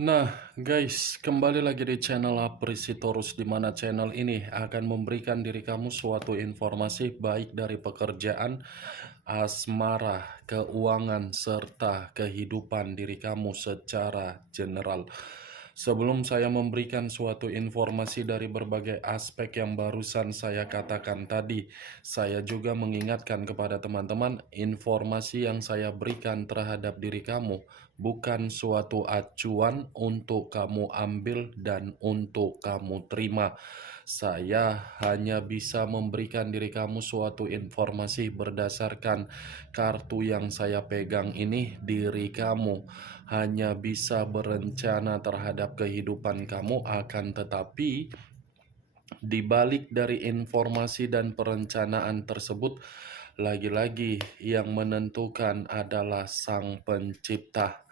Nah, guys, kembali lagi di channel Aprisitorus, di mana channel ini akan memberikan diri kamu suatu informasi baik dari pekerjaan, asmara, keuangan, serta kehidupan diri kamu secara general. Sebelum saya memberikan suatu informasi dari berbagai aspek yang barusan saya katakan tadi, saya juga mengingatkan kepada teman-teman, informasi yang saya berikan terhadap diri kamu bukan suatu acuan untuk kamu ambil dan untuk kamu terima. Saya hanya bisa memberikan diri kamu suatu informasi berdasarkan kartu yang saya pegang ini. Diri kamu hanya bisa berencana terhadap kehidupan kamu, akan tetapi di balik dari informasi dan perencanaan tersebut, lagi-lagi yang menentukan adalah Sang Pencipta.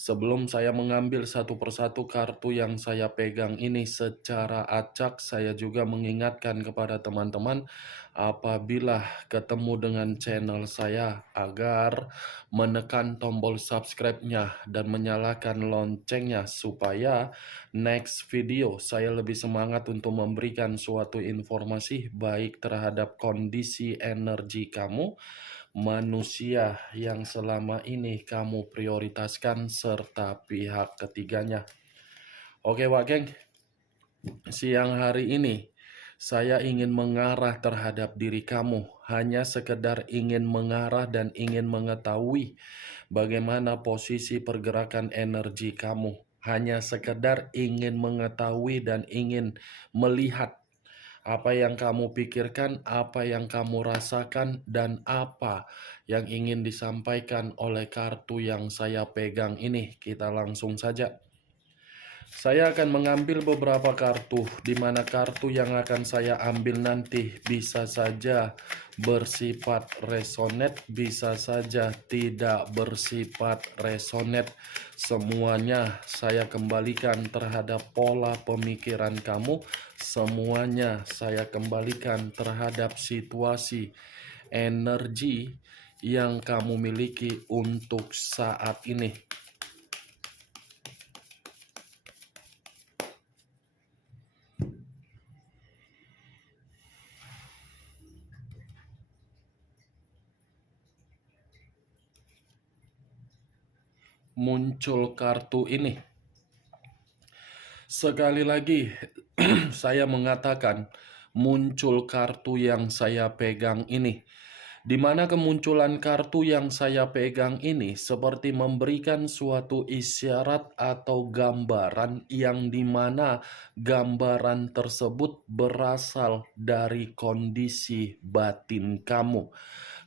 Sebelum saya mengambil satu persatu kartu yang saya pegang ini secara acak, saya juga mengingatkan kepada teman-teman apabila ketemu dengan channel saya agar menekan tombol subscribe-nya dan menyalakan loncengnya supaya next video saya lebih semangat untuk memberikan suatu informasi baik terhadap kondisi energi kamu, manusia yang selama ini kamu prioritaskan, serta pihak ketiganya. Oke Wak Geng, siang hari ini saya ingin mengarah terhadap diri kamu, hanya sekedar ingin mengarah dan ingin mengetahui bagaimana posisi pergerakan energi kamu. Hanya sekedar ingin mengetahui dan ingin melihat apa yang kamu pikirkan, apa yang kamu rasakan, dan apa yang ingin disampaikan oleh kartu yang saya pegang ini. Kita langsung saja. Saya akan mengambil beberapa kartu, di mana kartu yang akan saya ambil nanti bisa saja bersifat resonate, bisa saja tidak bersifat resonate. Semuanya saya kembalikan terhadap pola pemikiran kamu, semuanya saya kembalikan terhadap situasi energi yang kamu miliki untuk saat ini. Muncul kartu ini. Sekali lagi, saya mengatakan muncul kartu yang saya pegang ini. Di mana kemunculan kartu yang saya pegang ini seperti memberikan suatu isyarat atau gambaran yang dimana gambaran tersebut berasal dari kondisi batin kamu.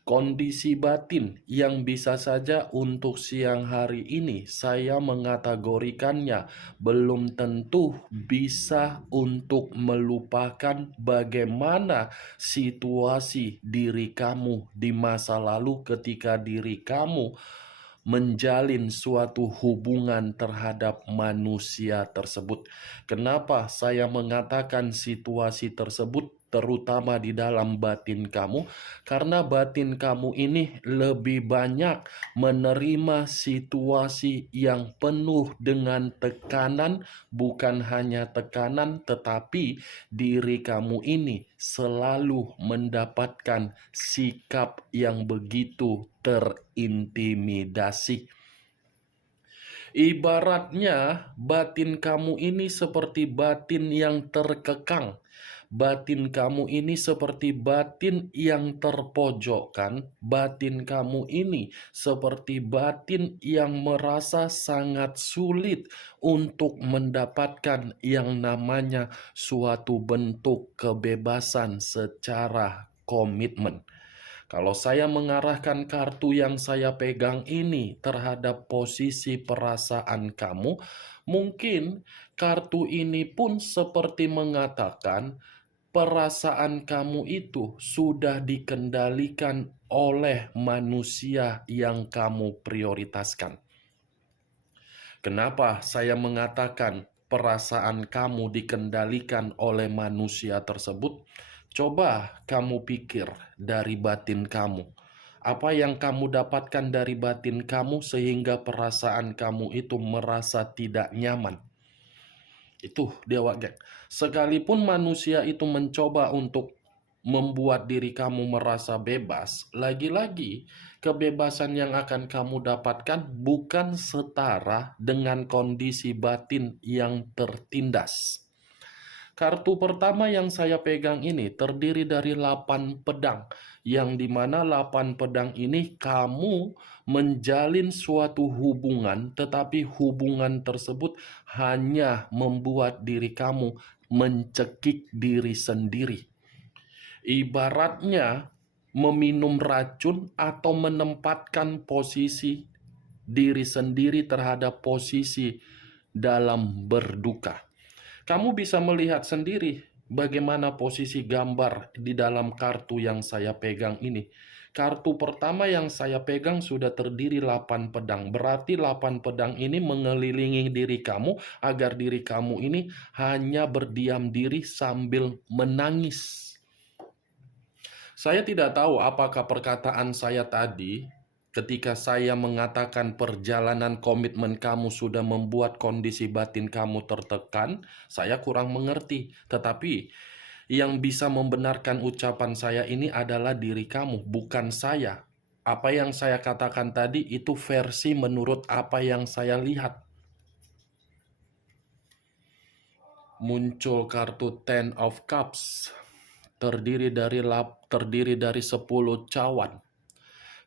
Kondisi batin yang bisa saja untuk siang hari ini saya mengategorikannya belum tentu bisa untuk melupakan bagaimana situasi diri kamu di masa lalu ketika diri kamu menjalin suatu hubungan terhadap manusia tersebut. Kenapa saya mengatakan situasi tersebut terutama di dalam batin kamu? Karena batin kamu ini lebih banyak menerima situasi yang penuh dengan tekanan, bukan hanya tekanan, tetapi diri kamu ini selalu mendapatkan sikap yang begitu terintimidasi. Ibaratnya batin kamu ini seperti batin yang terkekang. Batin kamu ini seperti batin yang terpojokkan. Batin kamu ini seperti batin yang merasa sangat sulit untuk mendapatkan yang namanya suatu bentuk kebebasan secara komitmen. Kalau saya mengarahkan kartu yang saya pegang ini terhadap posisi perasaan kamu, mungkin kartu ini pun seperti mengatakan perasaan kamu itu sudah dikendalikan oleh manusia yang kamu prioritaskan. Kenapa saya mengatakan perasaan kamu dikendalikan oleh manusia tersebut? Coba kamu pikir dari batin kamu. Apa yang kamu dapatkan dari batin kamu sehingga perasaan kamu itu merasa tidak nyaman. Itu dia geng. Sekalipun manusia itu mencoba untuk membuat diri kamu merasa bebas, lagi-lagi kebebasan yang akan kamu dapatkan bukan setara dengan kondisi batin yang tertindas. Kartu pertama yang saya pegang ini terdiri dari 8 pedang, yang dimana 8 pedang ini kamu menjalin suatu hubungan, tetapi hubungan tersebut hanya membuat diri kamu mencekik diri sendiri. Ibaratnya meminum racun atau menempatkan posisi diri sendiri terhadap posisi dalam berduka. Kamu bisa melihat sendiri bagaimana posisi gambar di dalam kartu yang saya pegang ini. Kartu pertama yang saya pegang sudah terdiri 8 pedang. Berarti 8 pedang ini mengelilingi diri kamu agar diri kamu ini hanya berdiam diri sambil menangis. Saya tidak tahu apakah perkataan saya tadi ketika saya mengatakan perjalanan komitmen kamu sudah membuat kondisi batin kamu tertekan, saya kurang mengerti. Tetapi yang bisa membenarkan ucapan saya ini adalah diri kamu, bukan saya. Apa yang saya katakan tadi itu versi menurut apa yang saya lihat. Muncul kartu Ten of Cups, terdiri dari 10 cawan.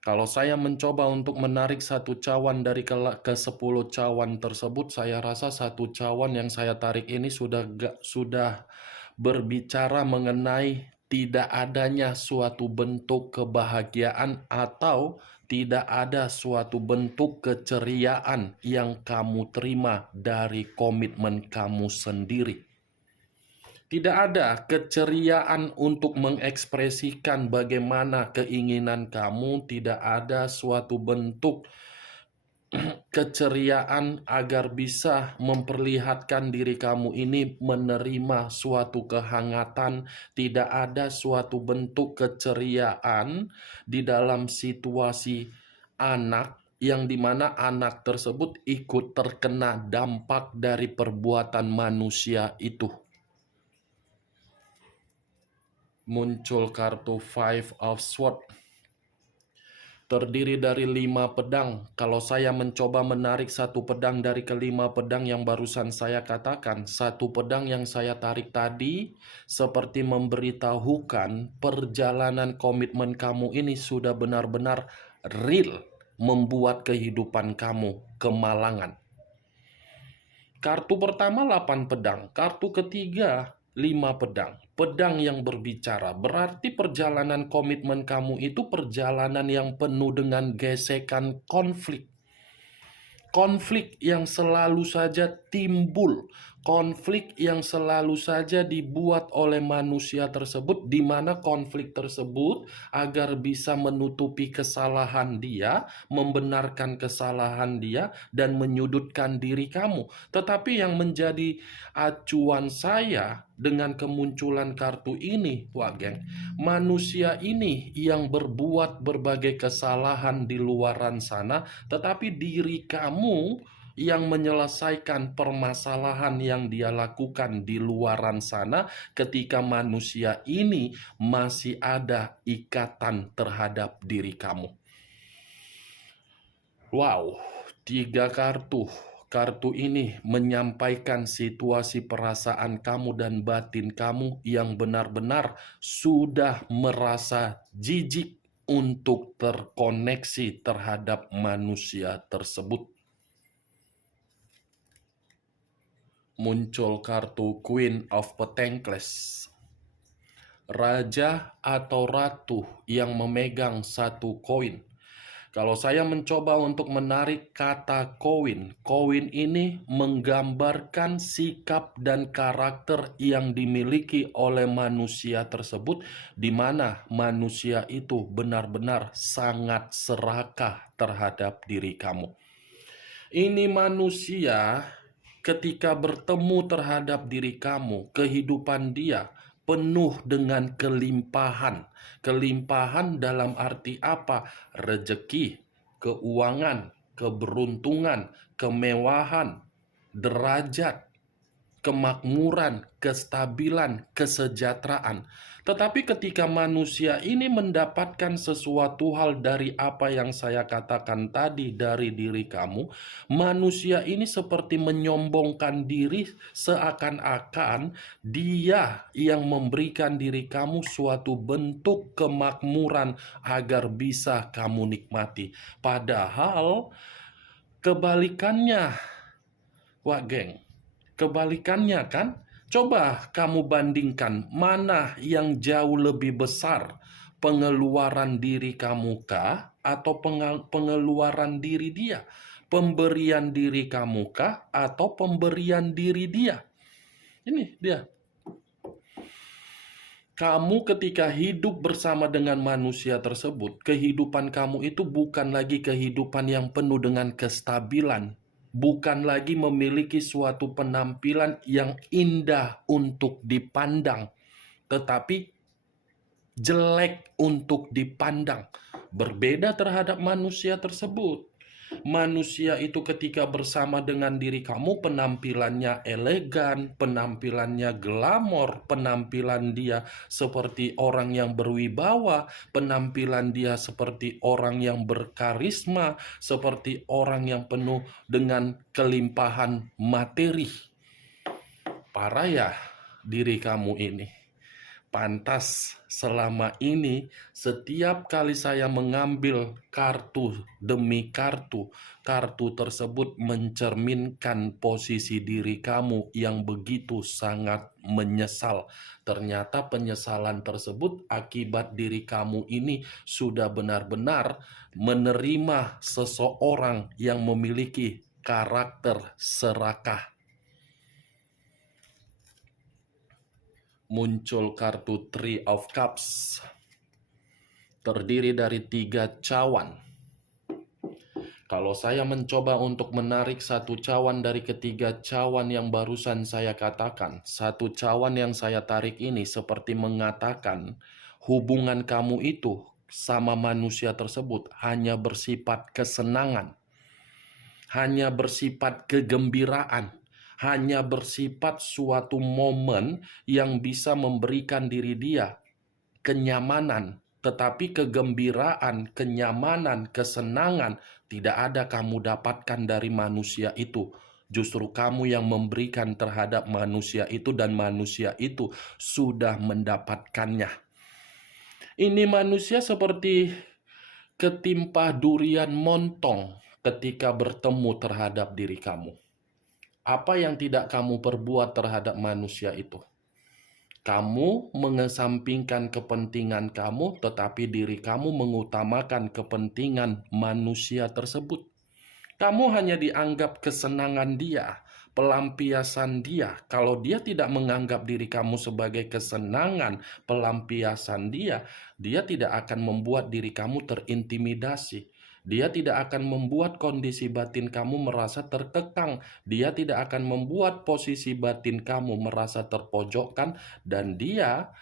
Kalau saya mencoba untuk menarik satu cawan dari ke 10 cawan tersebut, saya rasa satu cawan yang saya tarik ini sudah berbicara mengenai tidak adanya suatu bentuk kebahagiaan atau tidak ada suatu bentuk keceriaan yang kamu terima dari komitmen kamu sendiri. Tidak ada keceriaan untuk mengekspresikan bagaimana keinginan kamu, tidak ada suatu bentuk keceriaan agar bisa memperlihatkan diri kamu ini menerima suatu kehangatan, tidak ada suatu bentuk keceriaan di dalam situasi anak yang dimana anak tersebut ikut terkena dampak dari perbuatan manusia itu. Muncul kartu Five of Swords, terdiri dari 5 pedang. Kalau saya mencoba menarik satu pedang dari kelima pedang yang barusan saya katakan, satu pedang yang saya tarik tadi seperti memberitahukan perjalanan komitmen kamu ini sudah benar-benar real, membuat kehidupan kamu kemalangan. Kartu pertama 8 pedang, kartu ketiga 5 pedang. Pedang yang berbicara, berarti perjalanan komitmen kamu itu perjalanan yang penuh dengan gesekan konflik. Konflik yang selalu saja timbul, konflik yang selalu saja dibuat oleh manusia tersebut, di mana konflik tersebut agar bisa menutupi kesalahan dia, membenarkan kesalahan dia, dan menyudutkan diri kamu. Tetapi yang menjadi acuan saya dengan kemunculan kartu ini, geng, manusia ini yang berbuat berbagai kesalahan di luaran sana, tetapi diri kamu yang menyelesaikan permasalahan yang dia lakukan di luaran sana ketika manusia ini masih ada ikatan terhadap diri kamu. Wow, 3 kartu. Kartu ini menyampaikan situasi perasaan kamu dan batin kamu yang benar-benar sudah merasa jijik untuk terkoneksi terhadap manusia tersebut. Muncul kartu Queen of Pentacles, raja atau ratu yang memegang satu koin. Kalau saya mencoba untuk menarik kata koin, koin ini menggambarkan sikap dan karakter yang dimiliki oleh manusia tersebut, di mana manusia itu benar-benar sangat serakah terhadap diri kamu. Ini manusia ketika bertemu terhadap diri kamu, kehidupan dia penuh dengan kelimpahan. Kelimpahan dalam arti apa? Rezeki, keuangan, keberuntungan, kemewahan, derajat, kemakmuran, kestabilan, kesejahteraan. Tetapi ketika manusia ini mendapatkan sesuatu hal dari apa yang saya katakan tadi dari diri kamu, manusia ini seperti menyombongkan diri seakan-akan dia yang memberikan diri kamu suatu bentuk kemakmuran agar bisa kamu nikmati. Padahal kebalikannya, wah geng. Kebalikannya kan? Coba kamu bandingkan mana yang jauh lebih besar, pengeluaran diri kamu kah atau pengeluaran diri dia? Pemberian diri kamu kah atau pemberian diri dia? Ini dia. Kamu ketika hidup bersama dengan manusia tersebut, kehidupan kamu itu bukan lagi kehidupan yang penuh dengan kestabilan, bukan lagi memiliki suatu penampilan yang indah untuk dipandang, tetapi jelek untuk dipandang. Berbeda terhadap manusia tersebut. Manusia itu ketika bersama dengan diri kamu, penampilannya elegan, penampilannya glamor, penampilan dia seperti orang yang berwibawa, penampilan dia seperti orang yang berkarisma, seperti orang yang penuh dengan kelimpahan materi. Parah ya diri kamu ini. Pantas selama ini setiap kali saya mengambil kartu demi kartu, kartu tersebut mencerminkan posisi diri kamu yang begitu sangat menyesal. Ternyata penyesalan tersebut akibat diri kamu ini sudah benar-benar menerima seseorang yang memiliki karakter serakah. Muncul kartu Three of Cups, terdiri dari 3 cawan. Kalau saya mencoba untuk menarik satu cawan dari ketiga cawan yang barusan saya katakan, satu cawan yang saya tarik ini seperti mengatakan hubungan kamu itu sama manusia tersebut hanya bersifat kesenangan, hanya bersifat kegembiraan, hanya bersifat suatu momen yang bisa memberikan diri dia kenyamanan, tetapi kegembiraan, kenyamanan, kesenangan tidak ada kamu dapatkan dari manusia itu. Justru kamu yang memberikan terhadap manusia itu dan manusia itu sudah mendapatkannya. Ini manusia seperti ketimpa durian montong ketika bertemu terhadap diri kamu. Apa yang tidak kamu perbuat terhadap manusia itu? Kamu mengesampingkan kepentingan kamu, tetapi diri kamu mengutamakan kepentingan manusia tersebut. Kamu hanya dianggap kesenangan dia, pelampiasan dia. Kalau dia tidak menganggap diri kamu sebagai kesenangan, pelampiasan dia tidak akan membuat diri kamu terintimidasi. Dia tidak akan membuat kondisi batin kamu merasa terkekang. Dia tidak akan membuat posisi batin kamu merasa terpojokkan. Dan dia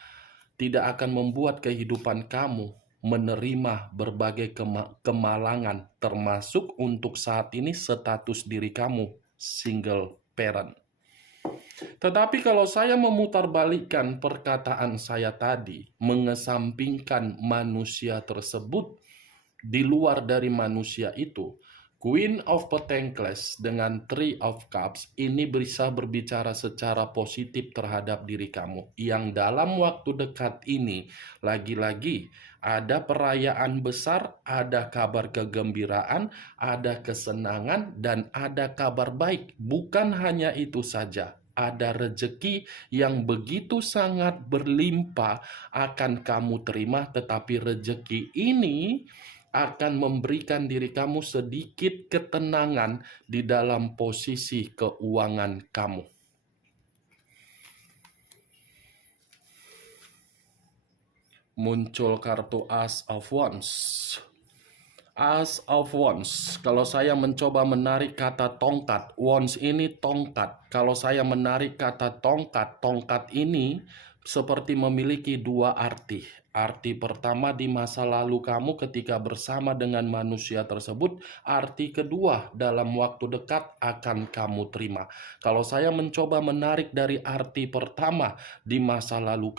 tidak akan membuat kehidupan kamu menerima berbagai kemalangan. Termasuk untuk saat ini status diri kamu single parent. Tetapi kalau saya memutarbalikkan perkataan saya tadi, mengesampingkan manusia tersebut, di luar dari manusia itu, Queen of Pentacles dengan Three of Cups ini bisa berbicara secara positif terhadap diri kamu. Yang dalam waktu dekat ini, lagi-lagi ada perayaan besar, ada kabar kegembiraan, ada kesenangan, dan ada kabar baik. Bukan hanya itu saja. Ada rezeki yang begitu sangat berlimpah akan kamu terima, tetapi rezeki ini akan memberikan diri kamu sedikit ketenangan di dalam posisi keuangan kamu. Muncul kartu As of Wands. As of Wands, kalau saya mencoba menarik kata tongkat, Wands ini tongkat. Kalau saya menarik kata tongkat, tongkat ini seperti memiliki dua arti. Arti pertama di masa lalu kamu ketika bersama dengan manusia tersebut, arti kedua dalam waktu dekat akan kamu terima. Kalau saya mencoba menarik dari arti pertama di masa lalu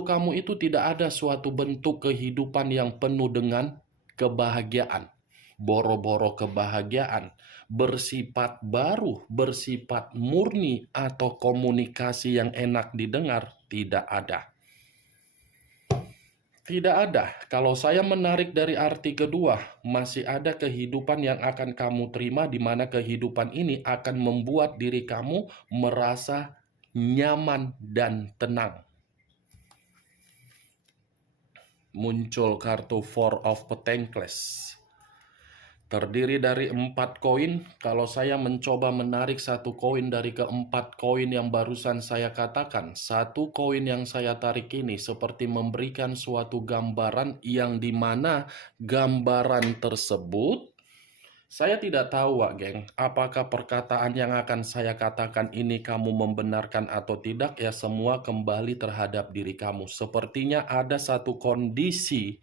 kamu itu tidak ada suatu bentuk kehidupan yang penuh dengan kebahagiaan, boro-boro kebahagiaan, bersifat baru, bersifat murni, atau komunikasi yang enak didengar, tidak ada. Tidak ada. Kalau saya menarik dari arti kedua, masih ada kehidupan yang akan kamu terima, di mana kehidupan ini akan membuat diri kamu merasa nyaman dan tenang. Muncul kartu Four of Pentacles. Terdiri dari 4 koin. Kalau saya mencoba menarik satu koin dari keempat koin yang barusan saya katakan, satu koin yang saya tarik ini seperti memberikan suatu gambaran yang dimana gambaran tersebut, saya tidak tahu, Wak Geng, apakah perkataan yang akan saya katakan ini kamu membenarkan atau tidak, ya semua kembali terhadap diri kamu. Sepertinya ada satu kondisi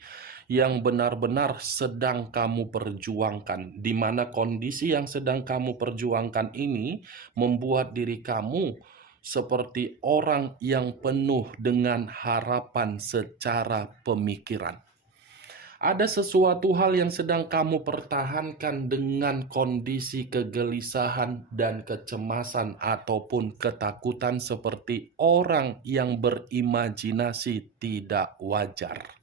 yang benar-benar sedang kamu perjuangkan, di mana kondisi yang sedang kamu perjuangkan ini membuat diri kamu seperti orang yang penuh dengan harapan secara pemikiran. Ada sesuatu hal yang sedang kamu pertahankan dengan kondisi kegelisahan dan kecemasan ataupun ketakutan seperti orang yang berimajinasi tidak wajar.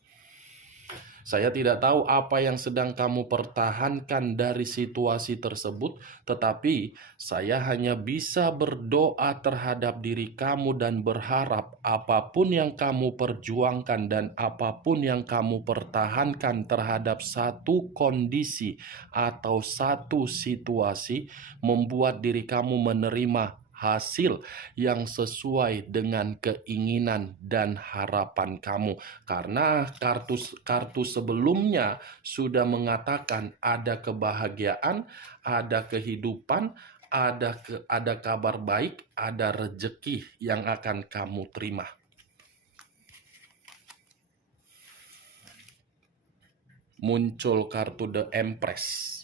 Saya tidak tahu apa yang sedang kamu pertahankan dari situasi tersebut, tetapi saya hanya bisa berdoa terhadap diri kamu dan berharap apapun yang kamu perjuangkan dan apapun yang kamu pertahankan terhadap satu kondisi atau satu situasi membuat diri kamu menerima hasil yang sesuai dengan keinginan dan harapan kamu. Karena kartu sebelumnya sudah mengatakan ada kebahagiaan, ada kehidupan, ada kabar baik, ada rezeki yang akan kamu terima. Muncul kartu The Empress.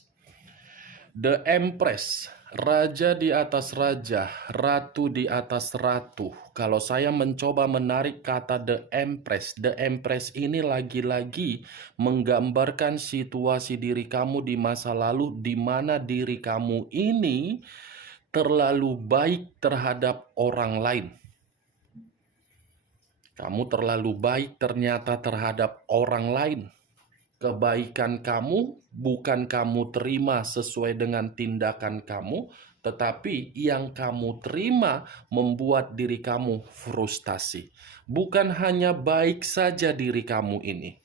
The Empress, raja di atas raja, ratu di atas ratu. Kalau saya mencoba menarik kata The Empress ini lagi-lagi menggambarkan situasi diri kamu di masa lalu, di mana diri kamu ini terlalu baik terhadap orang lain. Kamu terlalu baik ternyata terhadap orang lain. Kebaikan kamu bukan kamu terima sesuai dengan tindakan kamu, tetapi yang kamu terima membuat diri kamu frustasi. Bukan hanya baik saja diri kamu ini,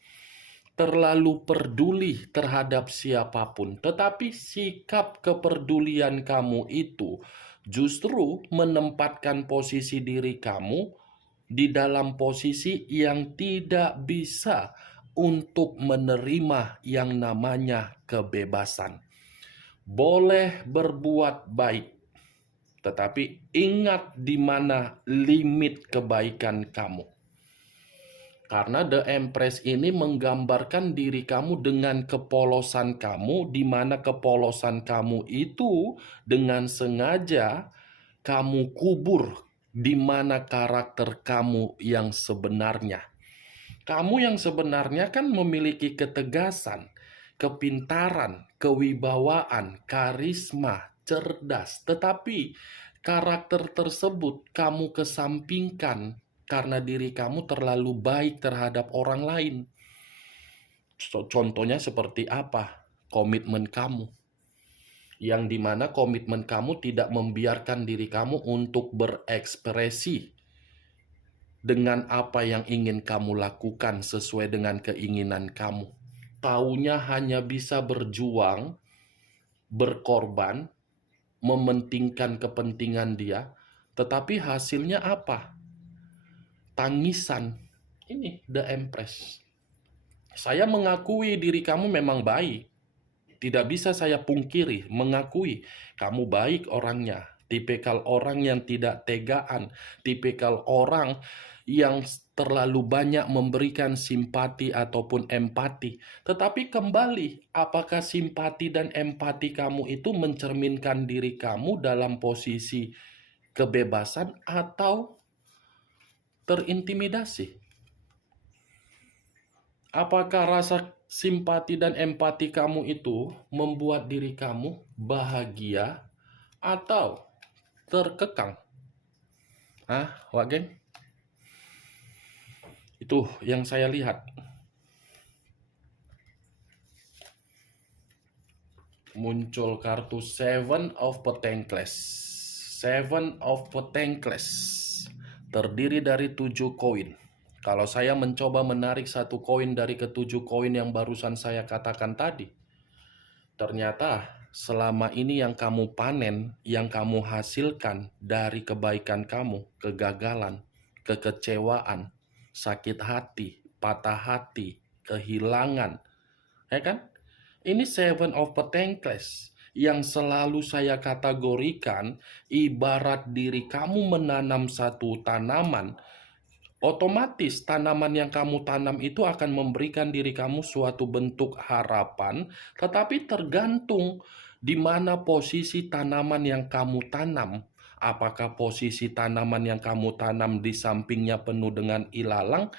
terlalu peduli terhadap siapapun, tetapi sikap kepedulian kamu itu justru menempatkan posisi diri kamu di dalam posisi yang tidak bisa untuk menerima yang namanya kebebasan. Boleh berbuat baik, tetapi ingat di mana limit kebaikan kamu. Karena The Empress ini menggambarkan diri kamu dengan kepolosan kamu, di mana kepolosan kamu itu dengan sengaja kamu kubur di mana karakter kamu yang sebenarnya. Kamu yang sebenarnya kan memiliki ketegasan, kepintaran, kewibawaan, karisma, cerdas. Tetapi karakter tersebut kamu kesampingkan karena diri kamu terlalu baik terhadap orang lain. Contohnya seperti apa? Komitmen kamu. Yang dimana komitmen kamu tidak membiarkan diri kamu untuk berekspresi dengan apa yang ingin kamu lakukan sesuai dengan keinginan kamu. Taunya hanya bisa berjuang, berkorban, mementingkan kepentingan dia, tetapi hasilnya apa? Tangisan. Ini The Empress. Saya mengakui diri kamu memang baik. Tidak bisa saya pungkiri, mengakui kamu baik orangnya. tipikal orang yang tidak tegaan, tipikal orang yang terlalu banyak memberikan simpati ataupun empati. Tetapi kembali, apakah simpati dan empati kamu itu mencerminkan diri kamu dalam posisi kebebasan atau terintimidasi? Apakah rasa simpati dan empati kamu itu membuat diri kamu bahagia atau terkekang? Wak geng? Itu yang saya lihat. Muncul kartu Seven of Pentacles. Seven of Pentacles terdiri dari 7 koin. Kalau saya mencoba menarik satu koin dari ketujuh koin yang barusan saya katakan tadi, ternyata selama ini yang kamu panen, yang kamu hasilkan dari kebaikan kamu, kegagalan, kekecewaan, sakit hati, patah hati, kehilangan, ya kan? Ini Seven of Pentacles yang selalu saya kategorikan ibarat diri kamu menanam satu tanaman. Otomatis tanaman yang kamu tanam itu akan memberikan diri kamu suatu bentuk harapan, tetapi tergantung di mana posisi tanaman yang kamu tanam. Apakah posisi tanaman yang kamu tanam di sampingnya penuh dengan ilalang?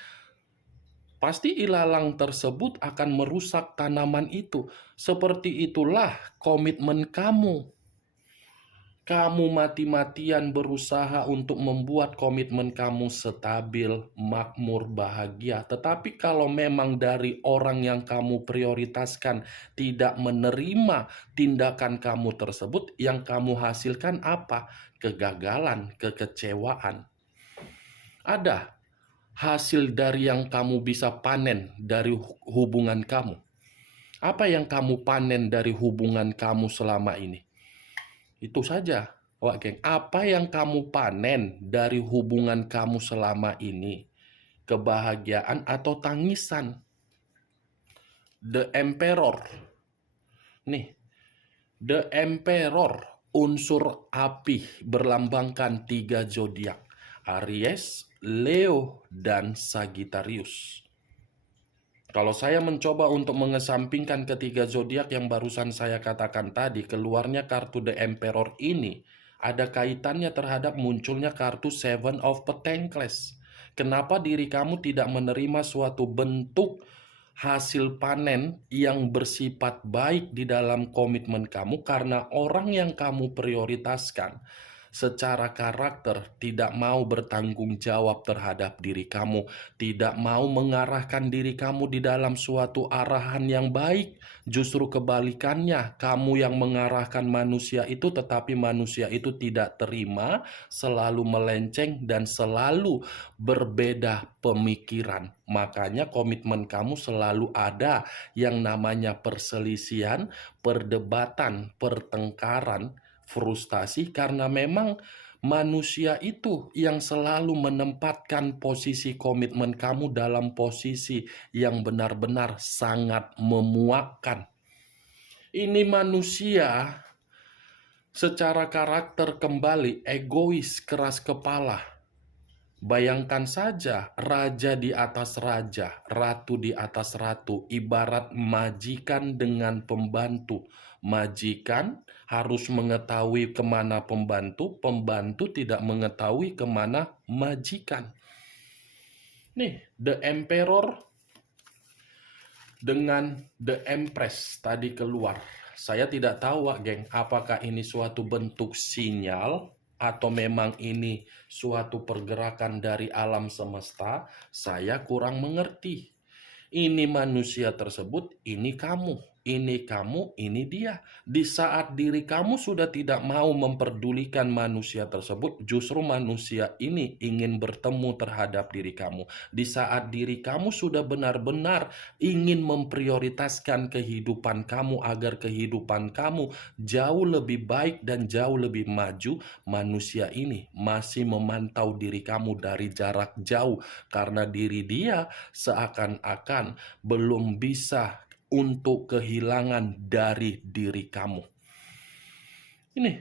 Pasti ilalang tersebut akan merusak tanaman itu. Seperti itulah komitmen kamu. Kamu mati-matian berusaha untuk membuat komitmen kamu stabil, makmur, bahagia. Tetapi kalau memang dari orang yang kamu prioritaskan tidak menerima tindakan kamu tersebut, yang kamu hasilkan apa? Kegagalan, kekecewaan. Ada hasil dari yang kamu bisa panen dari hubungan kamu. Apa yang kamu panen dari hubungan kamu selama ini? Itu saja, Wak geng. Apa yang kamu panen dari hubungan kamu selama ini? Kebahagiaan atau tangisan? The Emperor. Nih, The Emperor, unsur api, berlambangkan 3 zodiak. Aries, Leo, dan Sagittarius. Kalau saya mencoba untuk mengesampingkan ketiga zodiak yang barusan saya katakan tadi, keluarnya kartu The Emperor ini ada kaitannya terhadap munculnya kartu Seven of Pentacles. Kenapa diri kamu tidak menerima suatu bentuk hasil panen yang bersifat baik di dalam komitmen kamu? Karena orang yang kamu prioritaskan secara karakter tidak mau bertanggung jawab terhadap diri kamu, tidak mau mengarahkan diri kamu di dalam suatu arahan yang baik. Justru kebalikannya, kamu yang mengarahkan manusia itu, tetapi manusia itu tidak terima, selalu melenceng dan selalu berbeda pemikiran. Makanya komitmen kamu selalu ada yang namanya perselisihan, perdebatan, pertengkaran, frustasi, karena memang manusia itu yang selalu menempatkan posisi komitmen kamu dalam posisi yang benar-benar sangat memuakkan. Ini manusia secara karakter kembali egois, keras kepala. Bayangkan saja, raja di atas raja, ratu di atas ratu, ibarat majikan dengan pembantu. Majikan harus mengetahui kemana pembantu, pembantu tidak mengetahui kemana majikan. Nih, The Emperor dengan The Empress tadi keluar. Saya tidak tahu, Wak geng, apakah ini suatu bentuk sinyal atau memang ini suatu pergerakan dari alam semesta. Saya kurang mengerti. Ini manusia tersebut, ini kamu, ini dia. Di saat diri kamu sudah tidak mau memperdulikan manusia tersebut, justru manusia ini ingin bertemu terhadap diri kamu. Di saat diri kamu sudah benar-benar ingin memprioritaskan kehidupan kamu agar kehidupan kamu jauh lebih baik dan jauh lebih maju, manusia ini masih memantau diri kamu dari jarak jauh karena diri dia seakan-akan belum bisa untuk kehilangan dari diri kamu. Ini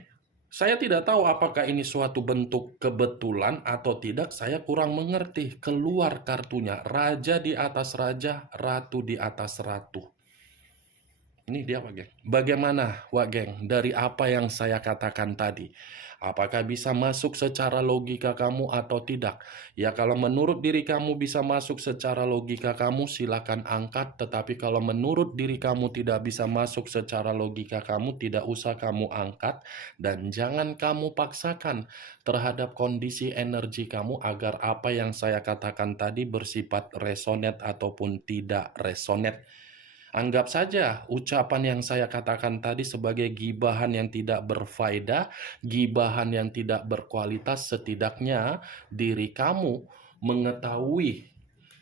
Saya tidak tahu apakah ini suatu bentuk kebetulan atau tidak, saya kurang mengerti. Keluar kartunya, raja di atas raja, ratu di atas ratu. Ini dia, Wak Geng. Bagaimana, Wak Geng, dari apa yang saya katakan tadi? Apakah bisa masuk secara logika kamu atau tidak? Ya, kalau menurut diri kamu bisa masuk secara logika kamu, silakan angkat. Tetapi kalau menurut diri kamu tidak bisa masuk secara logika kamu, tidak usah kamu angkat. Dan jangan kamu paksakan terhadap kondisi energi kamu agar apa yang saya katakan tadi bersifat resonate ataupun tidak resonate. Anggap saja ucapan yang saya katakan tadi sebagai gibahan yang tidak berfaedah, gibahan yang tidak berkualitas. Setidaknya diri kamu mengetahui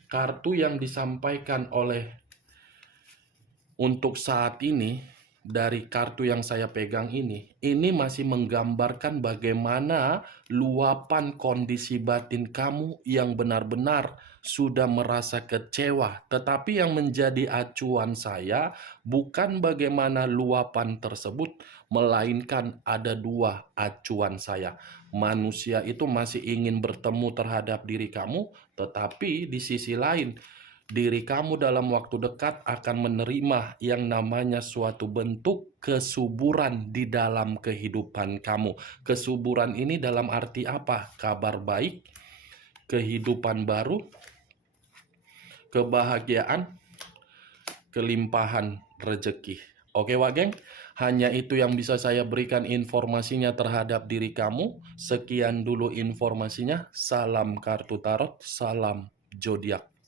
kartu yang disampaikan oleh untuk saat ini dari kartu yang saya pegang ini masih menggambarkan bagaimana luapan kondisi batin kamu yang benar-benar sudah merasa kecewa. Tetapi yang menjadi acuan saya bukan bagaimana luapan tersebut, melainkan ada dua acuan saya. Manusia itu masih ingin bertemu terhadap diri kamu, tetapi di sisi lain, diri kamu dalam waktu dekat akan menerima yang namanya suatu bentuk kesuburan di dalam kehidupan kamu. Kesuburan ini dalam arti apa? Kabar baik, kehidupan baru, kebahagiaan, kelimpahan rezeki. Oke, Wak Geng, hanya itu yang bisa saya berikan informasinya terhadap diri kamu. Sekian dulu informasinya. Salam kartu tarot, salam zodiak.